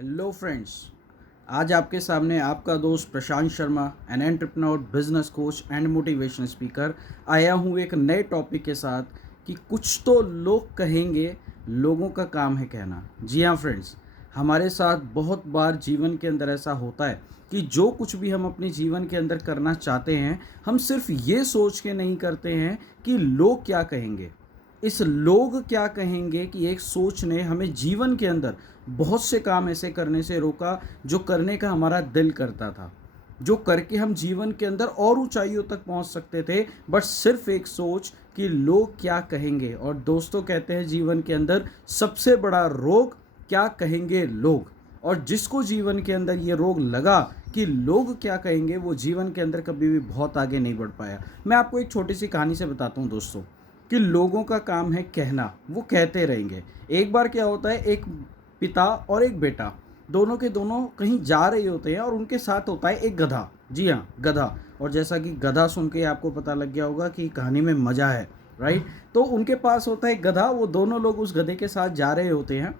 Hello friends. आज आपके सामने आपका दोस्त Prashant Sharma, an entrepreneur, business coach and motivation speaker, आया हूँ एक नए टॉपिक के साथ कि कुछ तो लोग कहेंगे, लोगों का काम है कहना। जी हाँ फ्रेंड्स, हमारे साथ बहुत बार जीवन के अंदर ऐसा होता है कि जो कुछ भी हम अपने जीवन के अंदर करना चाहते हैं, हम सिर्फ ये सोच के नहीं करते हैं कि लोग क्या कहेंगे। इस लोग क्या कहेंगे कि एक सोच ने हमें जीवन के अंदर बहुत से काम ऐसे करने से रोका जो करने का हमारा दिल करता था, जो करके हम जीवन के अंदर और ऊंचाइयों तक पहुंच सकते थे, बट सिर्फ एक सोच कि लोग क्या कहेंगे। और दोस्तों कहते हैं जीवन के अंदर सबसे बड़ा रोग क्या कहेंगे लोग। और जिसको जीवन के अंदर ये रोग लगा कि लोग क्या कहेंगे, वो जीवन के अंदर कभी भी बहुत आगे नहीं बढ़ पाया। मैं आपको एक छोटी सी कहानी से बताता हूँ दोस्तों कि लोगों का काम है कहना, वो कहते रहेंगे। एक बार क्या होता है, एक पिता और एक बेटा दोनों के दोनों कहीं जा रहे होते हैं और उनके साथ होता है एक गधा। जी हाँ, गधा। और जैसा कि गधा सुन के आपको पता लग गया होगा कि कहानी में मज़ा है, राइट। तो उनके पास होता है एक गधा, वो दोनों लोग उस गधे के साथ जा रहे होते हैं।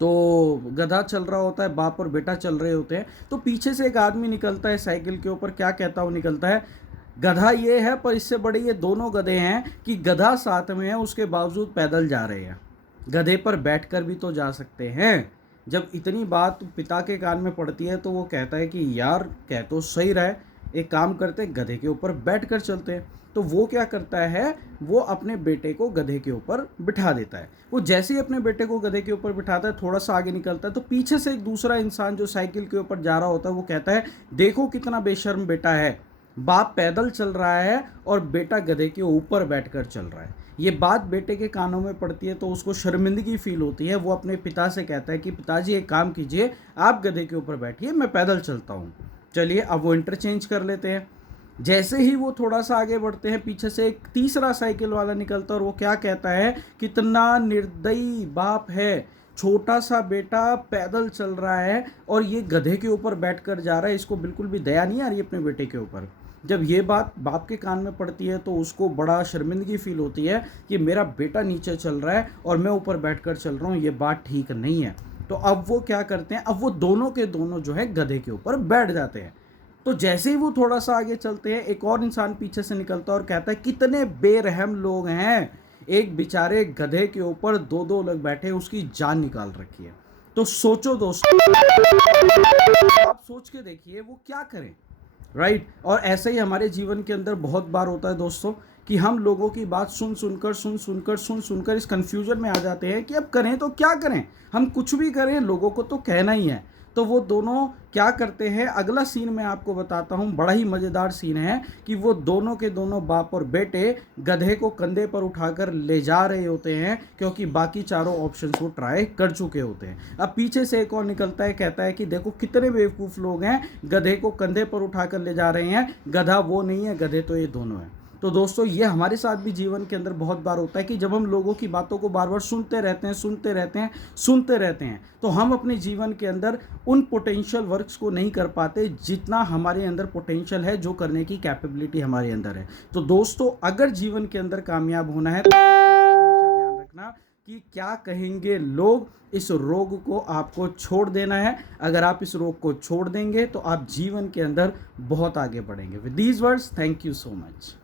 तो गधा चल रहा होता है, बाप और बेटा चल रहे होते हैं। तो पीछे से एक आदमी निकलता है साइकिल के ऊपर। क्या कहता हुआ निकलता है, गधा ये है पर इससे बड़े ये दोनों गधे हैं कि गधा साथ में है उसके बावजूद पैदल जा रहे हैं। गधे पर बैठकर भी तो जा सकते हैं। जब इतनी बात पिता के कान में पड़ती है तो वो कहता है कि यार कह तो सही रहा है, एक काम करते गधे के ऊपर बैठ कर चलते हैं। तो वो क्या करता है, वो अपने बेटे को गधे के ऊपर बिठा देता है। वो जैसे ही अपने बेटे को गधे के ऊपर बिठाता है, थोड़ा सा आगे निकलता है तो पीछे से एक दूसरा इंसान जो साइकिल के ऊपर जा रहा होता है वो कहता है, देखो कितना बेशर्म बेटा है, बाप पैदल चल रहा है और बेटा गधे के ऊपर बैठकर चल रहा है। ये बात बेटे के कानों में पड़ती है तो उसको शर्मिंदगी फील होती है। वो अपने पिता से कहता है कि पिताजी एक काम कीजिए, आप गधे के ऊपर बैठिए, मैं पैदल चलता हूँ। चलिए अब वो इंटरचेंज कर लेते हैं। जैसे ही वो थोड़ा सा आगे बढ़ते हैं, पीछे से एक तीसरा साइकिल वाला निकलता है और वो क्या कहता है, कितना निर्दयी बाप है, छोटा सा बेटा पैदल चल रहा है और ये गधे के ऊपर बैठकर जा रहा है, इसको बिल्कुल भी दया नहीं आ रही अपने बेटे के ऊपर। जब ये बात बाप के कान में पड़ती है तो उसको बड़ा शर्मिंदगी फील होती है कि मेरा बेटा नीचे चल रहा है और मैं ऊपर बैठकर चल रहा हूँ, ये बात ठीक नहीं है। तो अब वो क्या करते हैं, अब वो दोनों के दोनों जो है गधे के ऊपर बैठ जाते हैं। तो जैसे ही वो थोड़ा सा आगे चलते हैं, एक और इंसान पीछे से निकलता है और कहता है, कितने बेरहम लोग हैं, एक बेचारे गधे के ऊपर दो दो लोग बैठे, उसकी जान निकाल रखी है। तो सोचो दोस्तों, आप सोच के देखिए वो क्या करें, राइट। और ऐसे ही हमारे जीवन के अंदर बहुत बार होता है दोस्तों कि हम लोगों की बात सुन सुनकर इस कंफ्यूजन में आ जाते हैं कि अब करें तो क्या करें। हम कुछ भी करें, लोगों को तो कहना ही है। तो वो दोनों क्या करते हैं, अगला सीन मैं आपको बताता हूँ, बड़ा ही मज़ेदार सीन है कि वो दोनों के दोनों बाप और बेटे गधे को कंधे पर उठाकर ले जा रहे होते हैं, क्योंकि बाकी चारों ऑप्शंस वो ट्राई कर चुके होते हैं। अब पीछे से एक और निकलता है, कहता है कि देखो कितने बेवकूफ़ लोग हैं, गधे को कंधे पर उठाकर ले जा रहे हैं, गधा वो नहीं है, गधे तो ये दोनों हैं। तो दोस्तों ये हमारे साथ भी जीवन के अंदर बहुत बार होता है कि जब हम लोगों की बातों को बार बार सुनते रहते हैं तो हम अपने जीवन के अंदर उन पोटेंशियल वर्क्स को नहीं कर पाते जितना हमारे अंदर पोटेंशियल है, जो करने की कैपेबिलिटी हमारे अंदर है। तो दोस्तों अगर जीवन के अंदर कामयाब होना है तो हमेशा ध्यान रखना कि क्या कहेंगे लोग, इस रोग को आपको छोड़ देना है। अगर आप इस रोग को छोड़ देंगे तो आप जीवन के अंदर बहुत आगे बढ़ेंगे। With these words, thank you so much.